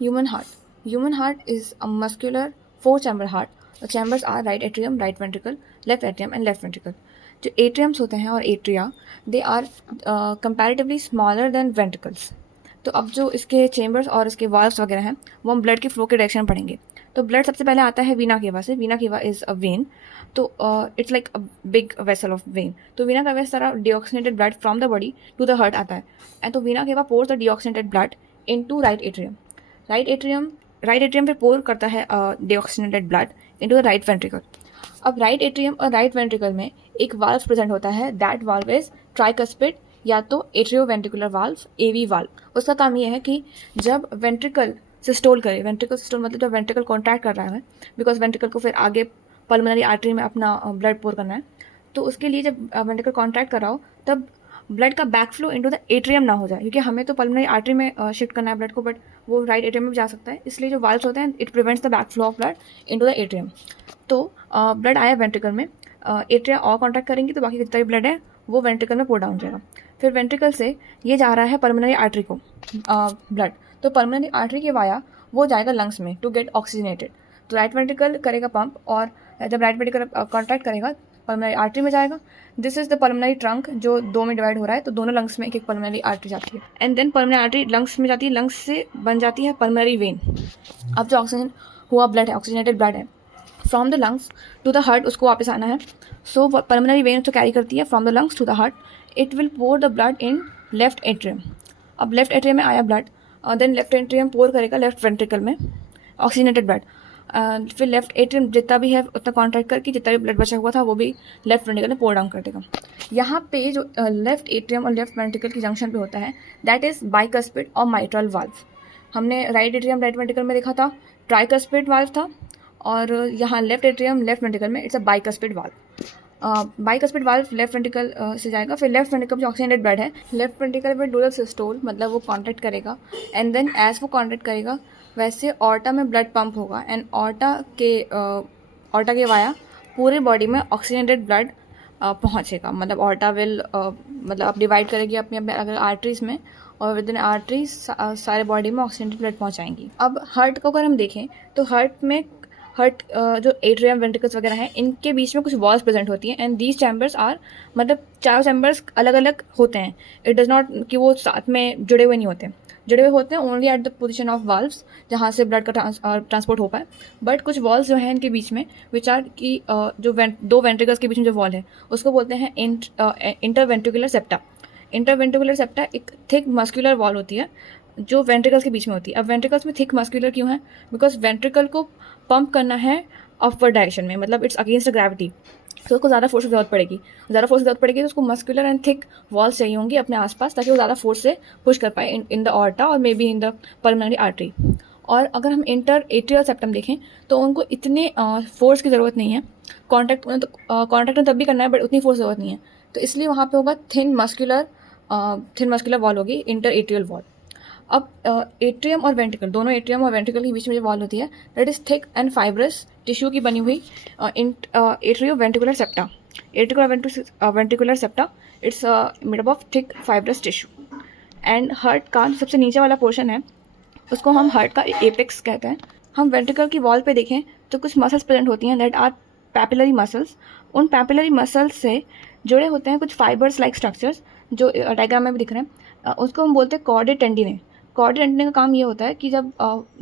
Human heart. Human heart is a muscular four-chamber heart. The chambers are right atrium, right ventricle, left atrium and left ventricle. जो atriums होते हैं और atria they are comparatively smaller than ventricles. तो अब जो इसके chambers और इसके वाल्व्स वगैरह हैं वो हम ब्लड के फ्लो के डायरेक्शन में पढ़ेंगे. तो ब्लड सबसे पहले आता है वीना केवा से. Vena cava is a vein. तो it's like a big vessel of vein. तो वीना केवा इस तरह deoxygenated blood from the body to the heart आता है. एंड तो vena cava pours the deoxygenated blood into right atrium. Right atrium पे pour करता है deoxygenated blood into the right ventricle. अब राइट एट्रियम और राइट वेंट्रिकल में एक वाल्व प्रेजेंट होता है. दैट वाल्व इज ट्राइकस्पिड या तो एट्रियोवेंट्रिकुलर वाल्व, एवी वाल्व. उसका काम ये है कि जब वेंट्रिकल सिस्टोल करे, वेंट्रिकल सिस्टोल मतलब जब वेंट्रिकल कॉन्ट्रैक्ट कर रहा है, बिकॉज वेंट्रिकल को फिर आगे पल्मोनरी आर्टरी में अपना ब्लड पोर करना है, तो उसके लिए जब वेंट्रिकल कॉन्ट्रैक्ट कर रहा हो तब ब्लड का back flow into the atrium ना हो जाए, क्योंकि हमें तो पल्मोनरी आर्टरी में शिफ्ट करना है ब्लड को, बट वो राइट एट्रियम में भी जा सकता है. इसलिए जो वाल्व्स होते हैं it prevents the back flow of blood into the atrium. तो ब्लड आया वेंट्रिकल में, एट्रिया और कॉन्ट्रैक्ट करेंगे तो बाकी जितना भी ब्लड है वो वेंट्रिकल में पोर डाउन जाएगा. फिर वेंट्रिकल से ये जा रहा है पल्मोनरी आर्टरी को ब्लड. तो पल्मोनरी आर्टरी के वाया वो जाएगा लंग्स में टू गेट ऑक्सीजनेटेड. तो राइट वेंट्रिकल करेगा पंप, और जब राइट वेंट्रिकल कॉन्ट्रैक्ट करेगा पल्मोनरी आर्टरी में जाएगा. This is the pulmonary trunk जो दो में डिवाइड हो रहा है. तो दोनों लंग्स में एक एक पल्मोनरी आर्टरी जाती है, and then pulmonary artery lungs में जाती है. लंग्स से बन जाती है पल्मोनरी वेन. अब जो ऑक्सीजन हुआ ब्लड है, ऑक्सीजनेटेड ब्लड है, from the lungs to the heart उसको वापस आना है. सो पल्मोनरी वेन उसको कैरी करती है from the lungs to the heart. It will pour the blood in left atrium. अब लेफ्ट एट्रियम में आया blood, then left atrium pour करेगा लेफ्ट वेंट्रिकल में ऑक्सीजनेटेड ब्लड. फिर लेफ्ट एट्रियम जितना भी है उतना कॉन्ट्रैक्ट करके जितना भी ब्लड बचा हुआ था वो भी लेफ्ट वेंट्रिकल में पोर डाउन कर देगा. यहाँ पे जो लेफ्ट एट्रियम और लेफ्ट वेंट्रिकल की जंक्शन पे होता है दैट इज़ बाइकस्पिड और माइट्रल वाल्व. हमने राइट एट्रियम राइट वेंट्रिकल में देखा था ट्राइकस्पिड वाल्व था, और यहाँ लेफ्ट एट्रियम लेफ्ट वेंट्रिकल में it's a bicuspid valve. Bicuspid valve left ventricle से जाएगा. फिर लेफ्ट वेंट्रिकल जो ऑक्सीजनेटेड ब्लड है लेफ्ट वेंट्रिकल में डूरल सिस्टोल मतलब वो कॉन्ट्रैक्ट करेगा, एंड देन एज वो कॉन्ट्रैक्ट करेगा वैसे ऑर्टा में ब्लड पंप होगा, एंड ऑर्टा के वाया पूरे बॉडी में ऑक्सीजनेटेड ब्लड पहुँचेगा. मतलब ऑर्टा विल मतलब अब डिवाइड करेगी अपने अपने अलग आर्टरीज में, और विद इन आर्टरीज सारे बॉडी में ऑक्सीजनेटेड ब्लड पहुँचाएंगी. अब हार्ट को अगर हम देखें तो हार्ट जो एट्रियम वेंट्रिकल्स वगैरह हैं इनके बीच में कुछ वॉल्स प्रेजेंट होती हैं, एंड दीज चैम्बर्स आर मतलब चारों चैम्बर्स अलग अलग होते हैं. इट डज़ नॉट कि वो साथ में जुड़े हुए नहीं होते. जुड़े हुए होते हैं only at the position of valves जहाँ से ब्लड का ट्रांसपोर्ट हो पाए. बट कुछ वॉल्स जो हैं इनके बीच में विच आर की जो दो वेंट्रिकल्स के बीच में जो वॉल है उसको बोलते हैं इंटरवेंट्रिकुलर सेप्टा. इंटरवेंट्रिकुलर सेप्टा एक थिक मस्कुलर वॉल होती है जो वेंट्रिकल्स के बीच में होती है. अब वेंट्रिकल्स में थिक मस्कुलर क्यों है? बिकॉज वेंट्रिकल को पंप करना है अपवर्ड डायरेक्शन में, मतलब इट्स अगेंस्ट ग्रेविटी. तो उसको ज़्यादा फोर्स की जरूरत पड़ेगी. तो उसको मस्कुलर एंड थिक वॉल्स चाहिए होंगी अपने आसपास ताकि वो ज़्यादा फोर्स से पुश कर पाए इन द ऑर्टा और may be in the pulmonary artery. और अगर हम इंटर एट्रियल सेप्टम देखें तो उनको इतने फोर्स की ज़रूरत नहीं है. कॉन्टैक्ट में तब भी करना है बट उतनी फोर्स ज़रूरत नहीं है. तो इसलिए वहाँ पे होगा थिन मस्कुलर वॉल होगी, इंटर एट्रियल वॉल. अब एट्रियम और वेंट्रिकल दोनों एट्रियम और वेंट्रिकल के बीच में जो वॉल होती है that is thick and fibrous tissue की बनी हुई atrio ventricular septa. Ventricular septa it's made up of thick fibrous tissue. And heart का जो सबसे नीचे वाला पोर्शन है उसको हम हार्ट का एपेक्स कहते हैं. हम वेंट्रिकल की वॉल पे देखें तो कुछ मसल्स प्रेजेंट होती हैं दैट आर पैपिलरी मसल्स. उन पैपिलरी मसल्स से जुड़े होते हैं कुछ फाइबर्स लाइक स्ट्रक्चर्स जो डायग्राम में भी दिख रहे हैं. उसको हम बोलते हैं कॉर्डेड टेंडिने. कॉर्डेड टेंडिने का काम ये होता है कि जब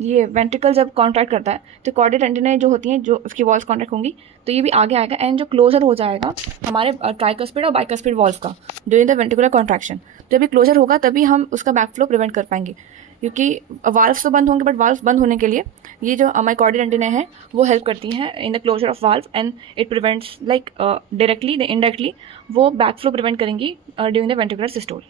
ये वेंट्रिकल जब कॉन्ट्रैक्ट करता है तो कॉर्डेड टेंडिने जो होती हैं जो उसकी वॉल्स कॉन्ट्रैक्ट होंगी तो ये भी आगे आएगा, एंड जो क्लोजर हो जाएगा हमारे ट्राइकस्पिड और बाइकस्पिड वॉल्स का ड्यूरिंग द वेंट्रिकुलर कॉन्ट्रैक्शन. जब ये क्लोजर होगा तभी हम उसका बैक फ्लो प्रिवेंट कर पाएंगे, क्योंकि वाल्व्स तो बंद होंगे बट वाल्व्स बंद होने के लिए ये जो हमारी कॉर्डेड टेंडिने हैं वो हेल्प करती हैं in the closure of valve, and it prevents like directly indirectly वो बैक फ्लो प्रिवेंट करेंगी ड्यूरिंग द वेंट्रिकुलर सिस्टोल.